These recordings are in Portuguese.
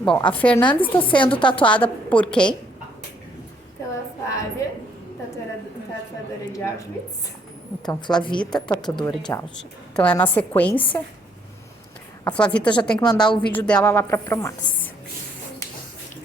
Bom, a Fernanda está sendo tatuada por quem? Pela Flávia, tatuadora de Auschwitz. Então, Flavita, tatuadora de Auschwitz. Então, é na sequência. A Flavita já tem que mandar o vídeo dela lá para a Promárcia.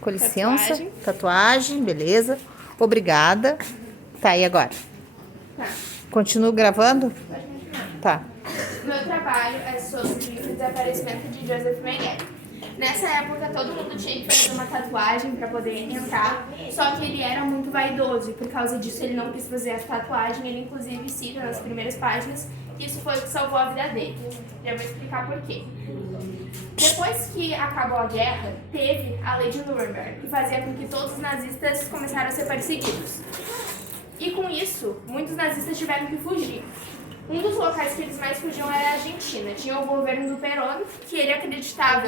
Com licença. Tatuagem, beleza. Obrigada. Tá, e agora? Tá. Continuo gravando? Pode continuar. Tá. Meu trabalho é sobre o desaparecimento de Joseph Mengele. Nessa época, todo mundo tinha que fazer uma tatuagem para poder entrar, só que ele era muito vaidoso e por causa disso ele não quis fazer a tatuagem. Ele inclusive cita nas primeiras páginas que isso foi o que salvou a vida dele. Já vou explicar por quê. Depois que acabou a guerra, teve a lei de Nuremberg, que fazia com que todos os nazistas começaram a ser perseguidos. E com isso, muitos nazistas tiveram que fugir. Um dos locais que eles mais fugiam era a Argentina. Tinha o governo do Perón, que ele acreditava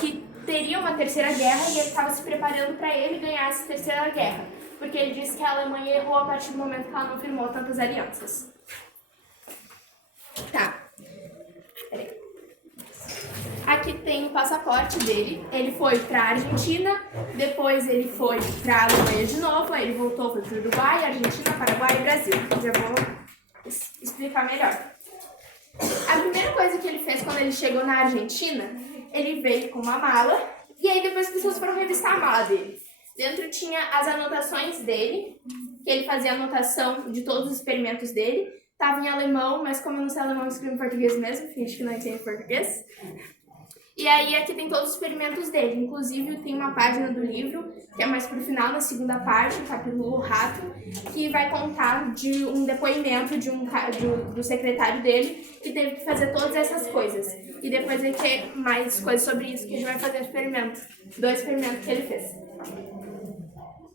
que teria uma terceira guerra e ele estava se preparando para ele ganhar essa terceira guerra. Porque ele disse que a Alemanha errou a partir do momento que ela não firmou tantas alianças. Tá. Peraí. Aqui tem o passaporte dele. Ele foi para a Argentina, depois ele foi para a Alemanha de novo, aí ele voltou, foi para o Uruguai, Argentina, Paraguai e Brasil. Já vou explicar melhor. A primeira coisa que ele fez quando ele chegou na Argentina, ele veio com uma mala e aí depois as pessoas foram revistar a mala dele. Dentro tinha as anotações dele, que ele fazia anotação de todos os experimentos dele. Tava em alemão, mas como eu não sei alemão, eu escrevo em português mesmo, finge que não entende português. E aí aqui tem todos os experimentos dele, inclusive tem uma página do livro, que é mais pro final, na segunda parte, o capítulo Rato, que vai contar de um depoimento do secretário dele, que teve que fazer todas essas coisas. E depois vai ter mais coisas sobre isso, que a gente vai fazer dois experimentos que ele fez.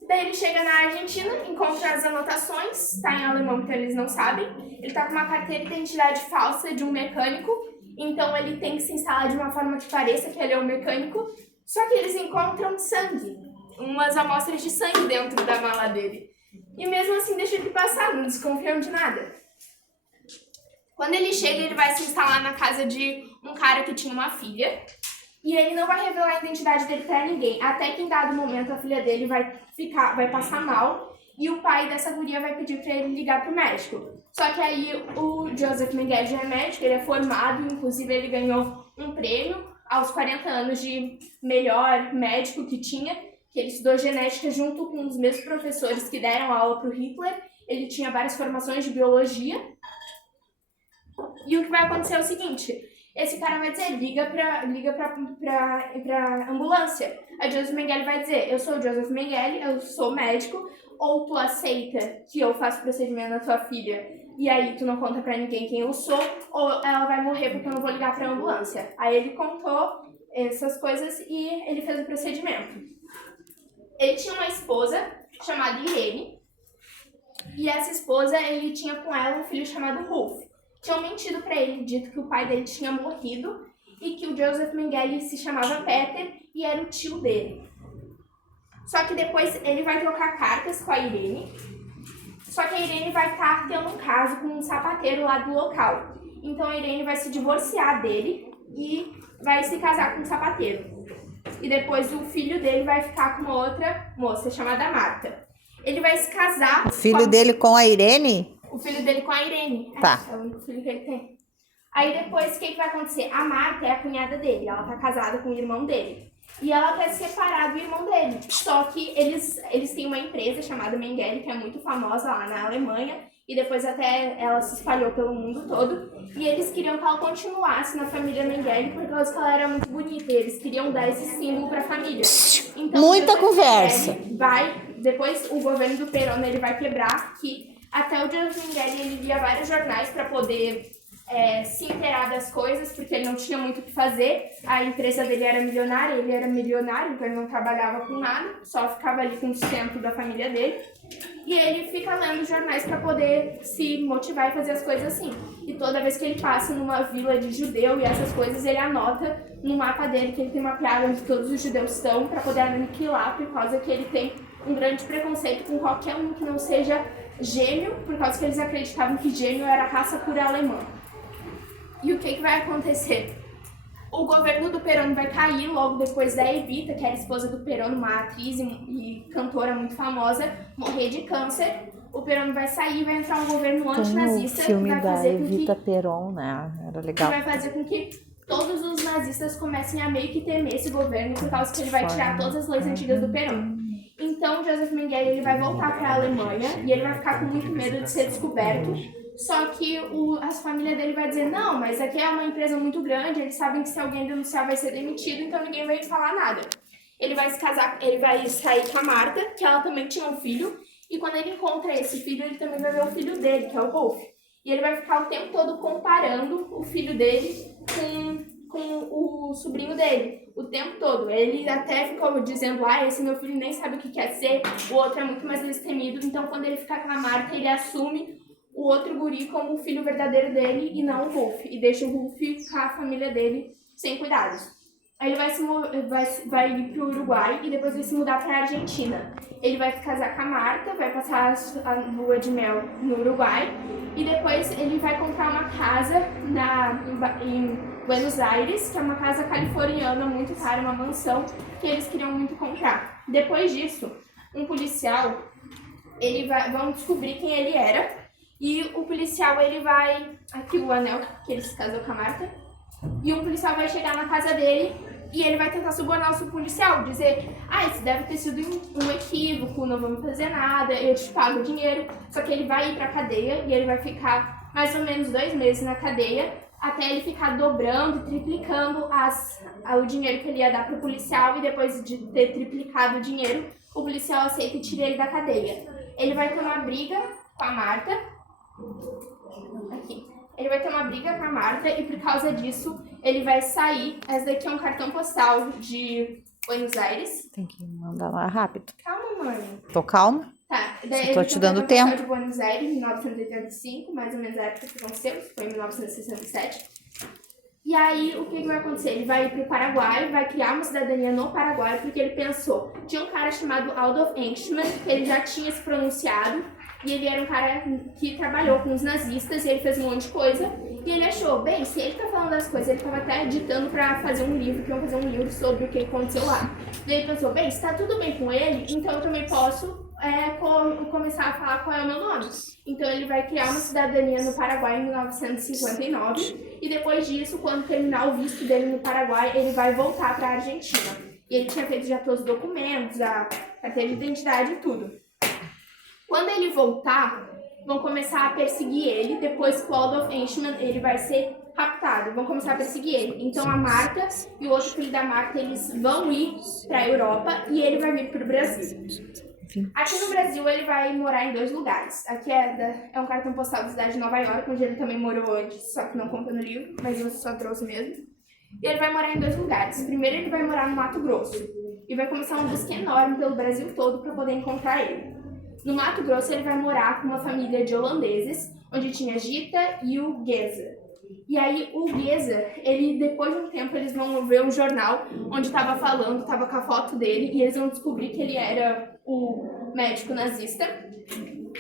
Daí ele chega na Argentina, encontra as anotações, tá em alemão, então eles não sabem. Ele tá com uma carteira de identidade falsa de um mecânico, então ele tem que se instalar de uma forma que pareça que ele é um mecânico, só que eles encontram sangue, umas amostras de sangue dentro da mala dele. E mesmo assim deixa ele passar, não desconfiam de nada. Quando ele chega, ele vai se instalar na casa de um cara que tinha uma filha, e ele não vai revelar a identidade dele pra ninguém, até que em dado momento a filha dele vai passar mal, e o pai dessa guria vai pedir pra ele ligar pro médico. Só que aí o Joseph Mengele já é médico, ele é formado, inclusive ele ganhou um prêmio aos 40 anos de melhor médico que tinha, que ele estudou genética junto com os mesmos professores que deram aula pro Hitler. Ele tinha várias formações de biologia. E o que vai acontecer é o seguinte, esse cara vai dizer, liga pra ambulância. A Joseph Mengele vai dizer, eu sou o Joseph Mengele, eu sou médico, ou tu aceita que eu faço procedimento na tua filha e aí tu não conta pra ninguém quem eu sou, ou ela vai morrer porque eu não vou ligar pra ambulância. Aí ele contou essas coisas e ele fez o procedimento. Ele tinha uma esposa chamada Irene, e essa esposa, ele tinha com ela um filho chamado Rolf. Tinham mentido pra ele, dito que o pai dele tinha morrido e que o Joseph Mengele se chamava Peter e era o tio dele. Só que depois ele vai trocar cartas com a Irene, só que a Irene vai estar tendo um caso com um sapateiro lá do local. Então a Irene vai se divorciar dele e vai se casar com um sapateiro. E depois o filho dele vai ficar com uma outra moça chamada Marta. Ele vai se casar... O filho dele com a Irene? O filho dele com a Irene. Tá. É o único filho que ele tem. Aí depois, o que vai acontecer? A Marta é a cunhada dele, ela tá casada com o irmão dele. E ela quer se separar do irmão dele. Só que eles têm uma empresa chamada Mengele, que é muito famosa lá na Alemanha. E depois até ela se espalhou pelo mundo todo. E eles queriam que ela continuasse na família Mengele, por causa que ela era muito bonita. E eles queriam dar esse símbolo pra família. Então, muita conversa. Depois o governo do Perón ele vai quebrar, que até o Joseph Mengele ele lia vários jornais para poder se inteirar das coisas, porque ele não tinha muito o que fazer. A empresa dele era milionária, ele era milionário, então ele não trabalhava com nada, só ficava ali com o sustento da família dele. E ele fica lendo jornais para poder se motivar e fazer as coisas assim. E toda vez que ele passa numa vila de judeu e essas coisas, ele anota no mapa dele que ele tem uma piada onde todos os judeus estão, para poder aniquilar, por causa que ele tem um grande preconceito com qualquer um que não seja gêmeo, por causa que eles acreditavam que gêmeo era raça pura alemã. E o que vai acontecer? O governo do Perón vai cair logo depois da Evita, que era esposa do Perón, uma atriz e cantora muito famosa, morrer de câncer. O Perón vai sair e vai entrar um governo antinazista. Tem o filme que vai da fazer Evita com que, Perón, né? Era legal. que vai fazer com que todos os nazistas comecem a meio que temer esse governo, por causa que ele vai tirar todas as leis antigas do Perón. Então, Joseph Mengele ele vai voltar para a Alemanha e ele vai ficar com muito medo de ser descoberto. Só que a família dele vai dizer, não, mas aqui é uma empresa muito grande, eles sabem que se alguém denunciar vai ser demitido, então ninguém vai falar nada. Ele vai se casar, ele vai sair com a Marta, que ela também tinha um filho, e quando ele encontra esse filho, ele também vai ver o filho dele, que é o Rolf. E ele vai ficar o tempo todo comparando o filho dele com o sobrinho dele, o tempo todo. Ele até ficou dizendo, esse meu filho nem sabe o que quer ser, o outro é muito mais destemido, então quando ele ficar com a Marta, ele assume o outro guri como o filho verdadeiro dele e não o Rolf, e deixa o Rolf com a família dele sem cuidados. Aí ele vai ir pro Uruguai e depois vai se mudar pra Argentina. Ele vai se casar com a Marta, vai passar a lua de mel no Uruguai e depois ele vai comprar uma casa em Buenos Aires, que é uma casa californiana muito cara, uma mansão que eles queriam muito comprar. Depois disso, um policial, vão descobrir quem ele era. E o policial, ele vai... Aqui o anel, que ele se casou com a Marta. E um policial vai chegar na casa dele e ele vai tentar subornar o policial. Dizer, isso deve ter sido um equívoco, não vamos fazer nada, eu te pago o dinheiro. Só que ele vai ir pra cadeia e ele vai ficar mais ou menos 2 meses na cadeia. Até ele ficar dobrando, triplicando o dinheiro que ele ia dar pro policial. E depois de ter triplicado o dinheiro, o policial aceita e tira ele da cadeia. Ele vai ter uma briga com a Marta. Aqui. Ele vai ter uma briga com a Marta e por causa disso ele vai sair. Esse daqui é um cartão postal de Buenos Aires. Tem que mandar lá rápido. Calma, mãe. Tô calma? Tá. Daí tô te dando tempo. De Buenos Aires, em 1985, mais ou menos a época que aconteceu, foi em 1967. E aí, o que vai acontecer? Ele vai ir pro Paraguai, vai criar uma cidadania no Paraguai, porque ele pensou, tinha um cara chamado Adolf Eichmann, que ele já tinha se pronunciado, e ele era um cara que trabalhou com os nazistas, e ele fez um monte de coisa, e ele achou, bem, se ele tá falando das coisas, ele tava até editando pra fazer um livro, que iam fazer um livro sobre o que aconteceu lá. E ele pensou, bem, se tá tudo bem com ele, então eu também posso começar a falar qual é o meu nome. Então ele vai criar uma cidadania no Paraguai em 1959 e depois disso, quando terminar o visto dele no Paraguai, ele vai voltar para a Argentina. E ele tinha feito já todos os documentos, a carteira de identidade e tudo. Quando ele voltar, vão começar a perseguir ele, depois que o Adolf Eichmann ele vai ser raptado, vão começar a perseguir ele. Então a Marta e o outro filho da Marta, eles vão ir para a Europa e ele vai vir para o Brasil. Aqui no Brasil ele vai morar em 2 lugares. Aqui é um cartão postal da cidade de Nova York, onde ele também morou antes, só que não conta no livro, mas eu só trouxe mesmo. E ele vai morar em 2 lugares. Primeiro ele vai morar no Mato Grosso e vai começar um busca enorme pelo Brasil todo para poder encontrar ele. No Mato Grosso ele vai morar com uma família de holandeses, onde tinha Gita e o Geza. E aí o Geza, depois de um tempo, eles vão ver um jornal onde estava falando, estava com a foto dele, e eles vão descobrir que ele era o médico nazista.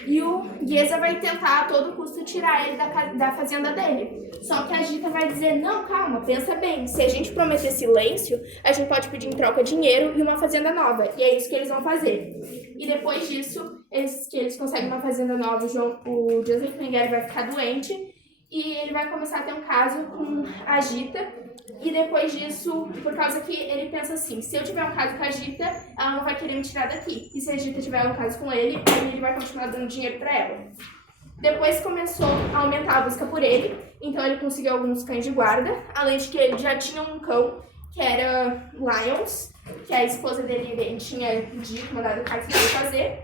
E o Geza vai tentar a todo custo tirar ele da fazenda dele. Só que a Gita vai dizer, não, calma, pensa bem, se a gente prometer silêncio, a gente pode pedir em troca dinheiro e uma fazenda nova. E é isso que eles vão fazer. E depois disso, eles conseguem uma fazenda nova, o Joseph Mengele vai ficar doente. E ele vai começar a ter um caso com a Gita. E depois disso, por causa que ele pensa assim, se eu tiver um caso com a Gita, ela não vai querer me tirar daqui. E se a Gita tiver um caso com ele, aí ele vai continuar dando dinheiro pra ela. Depois começou a aumentar a busca por ele. Então ele conseguiu alguns cães de guarda. Além de que ele já tinha um cão, que era Lions, que a esposa dele tinha mandado carta pra ele fazer.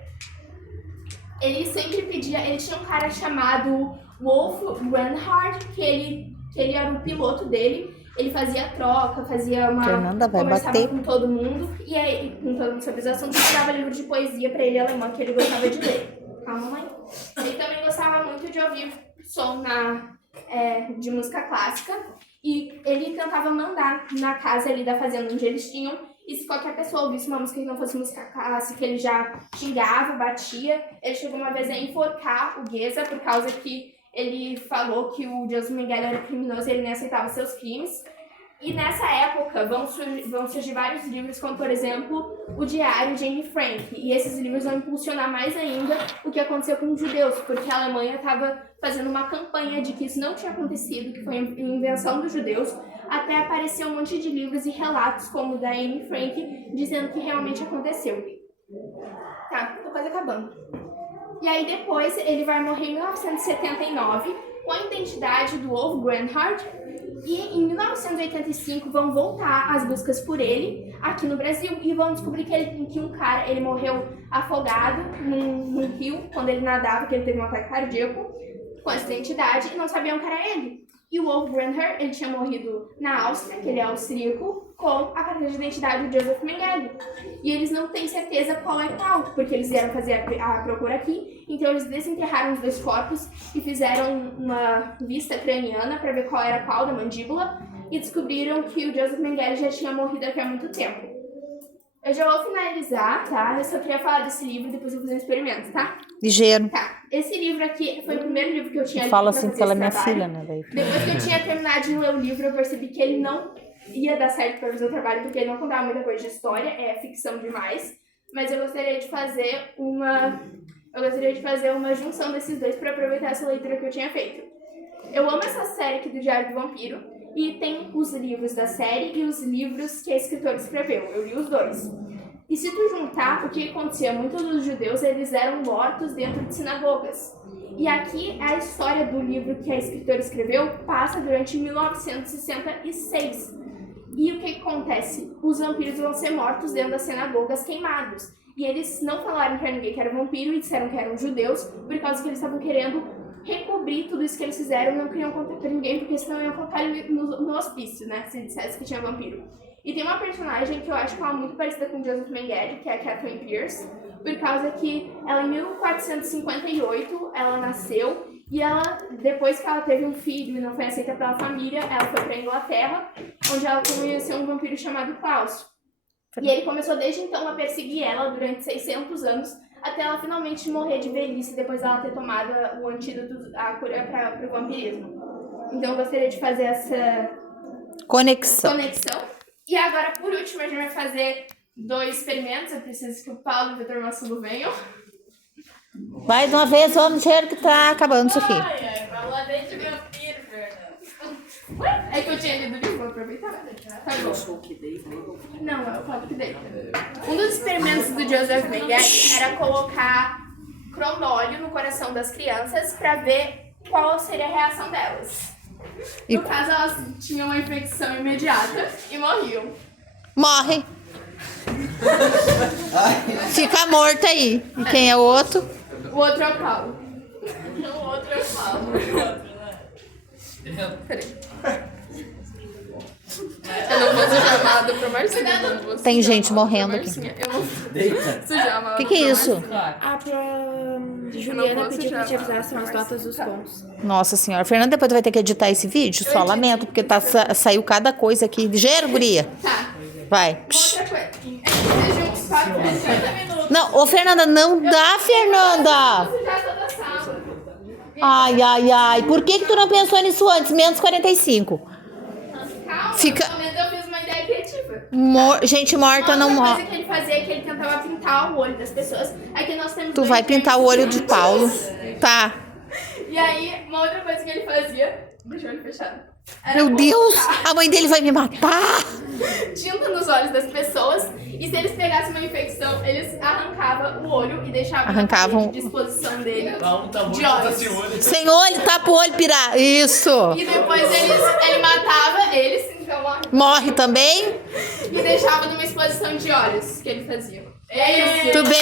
Ele sempre pedia, ele tinha um cara chamado Wolf Reinhardt, que ele era o piloto dele. Ele fazia troca, conversava com todo mundo, e aí, com todo mundo sobre os assuntos, ele dava livro de poesia pra ele alemão, que ele gostava de ler. Calma, mãe. Ele também gostava muito de ouvir som de música clássica, e ele tentava mandar na casa ali da fazenda onde eles tinham, E se qualquer pessoa ouvisse uma música que não fosse música clássica, ele já xingava, batia. Ele chegou uma vez a enforcar o Geza por causa que ele falou que o Joseph Mengele era criminoso e ele nem aceitava seus crimes. E nessa época vão surgir vários livros, como por exemplo o Diário de Anne Frank. E esses livros vão impulsionar mais ainda o que aconteceu com os judeus, porque a Alemanha estava fazendo uma campanha de que isso não tinha acontecido, que foi invenção dos judeus, até aparecer um monte de livros e relatos como o da Anne Frank dizendo que realmente aconteceu. Tá, tô quase acabando. E aí depois ele vai morrer em 1979 com a identidade do Wolf Grandhard. E em 1985 vão voltar as buscas por ele aqui no Brasil e vão descobrir que um cara ele morreu afogado num rio quando ele nadava, que ele teve um ataque cardíaco com essa identidade e não sabiam que era ele. E o Wolf Grandhard, ele tinha morrido na Áustria, que ele é austríaco, com a carteira de identidade do Joseph Mengele. E eles não têm certeza qual é qual, porque eles vieram fazer a procura aqui. Então eles desenterraram os dois corpos e fizeram uma vista craniana para ver qual era qual da mandíbula. E descobriram que o Joseph Mengele já tinha morrido aqui há muito tempo. Eu já vou finalizar, tá? Eu só queria falar desse livro e depois eu vou fazer um experimento, tá? Ligeiro. Tá. Esse livro aqui foi o primeiro livro que eu tinha lido. Fala pra assim fazer que ela é esse minha trabalho. filha, né? Daí. Depois que eu tinha terminado de ler o livro, eu percebi que ele não ia dar certo pra fazer o trabalho, porque ele não contava muita coisa de história, é ficção demais. Mas eu gostaria de fazer uma junção desses dois pra aproveitar essa leitura que eu tinha feito. Eu amo essa série aqui do Diário do Vampiro, e tem os livros da série e os livros que a escritora escreveu. Eu li os dois. E se tu juntar, o que acontecia? Muitos dos judeus, eles eram mortos dentro de sinagogas. E aqui, a história do livro que a escritora escreveu passa durante 1966. E o que acontece? Os vampiros vão ser mortos dentro das sinagogas queimados. E eles não falaram pra ninguém que era vampiro e disseram que eram judeus, por causa que eles estavam querendo recobrir tudo isso que eles fizeram, não queriam contar pra ninguém, porque senão iam colocar ele no hospício, né? Se dissesse que tinha vampiro. E tem uma personagem que eu acho que ela é muito parecida com Joseph Mengele, que é a Catherine Pierce, por causa que ela, em 1458, ela nasceu, e ela, depois que ela teve um filho e não foi aceita pela família, ela foi pra Inglaterra, onde ela conheceu um vampiro chamado Klaus. E ele começou desde então a perseguir ela durante 600 anos, até ela finalmente morrer de velhice, depois dela ter tomado o antídoto, a cura para o vampirismo. Então eu gostaria de fazer essa Conexão. E agora, por último, a gente vai fazer 2 experimentos. Eu preciso que o Paulo e o Vitor Massulo venham. Vai de uma vez, vamos ver que tá acabando isso aqui. Falou desde vampiro, Fernanda. Ué? É que eu tinha lido o livro, vou aproveitar. Tá bom. Não, é o Paulo que deita. Um dos experimentos do Joseph Mengele era colocar crondólio no coração das crianças pra ver qual seria a reação delas. No caso, elas tinham uma infecção imediata e morriam. Morre. Fica morto aí. E quem é o outro? O outro é o Paulo. O outro eu falo. Peraí. Eu não vou sujar amada pra Marcinha. Não vou Tem sujar gente amada pra morrendo aqui. Marcinha. Eu não vou sujar amada. O que é isso? A Juliana pediu pra te avisar, são as notas dos pontos. Nossa senhora. Fernanda, depois tu vai ter que editar esse vídeo? Só lamento, porque saiu cada coisa aqui. Ligeiro, guria. Tá. Vai. Outra coisa. É que sejam uns 50 minutos. Não, ô Fernanda, não dá, Fernanda. Vou sujar toda a sala. Ai, ai, ai. Por que tu não pensou nisso antes? Menos 45. Calma, Fica- pelo menos eu fiz uma ideia criativa. Gente morta não Uma outra morre. coisa que ele fazia é que ele tentava pintar o olho das pessoas. Aqui nós temos Tu dois vai pintar o olho de Paulo. Tá. E aí, uma outra coisa que ele fazia... Deixa o olho fechado. Era Meu Deus, colocar a mãe dele vai me matar. tinta nos olhos das pessoas. E se eles pegassem uma infecção, eles arrancavam o olho e deixavam Arrancavam- na disposição dele Tá muito de olhos. assim, olho. Sem olho, tapa o olho, pirá. Isso. E depois ele matava eles, então, ó, Morre também? e deixava numa exposição de olhos que ele fazia. É isso. Tudo bem.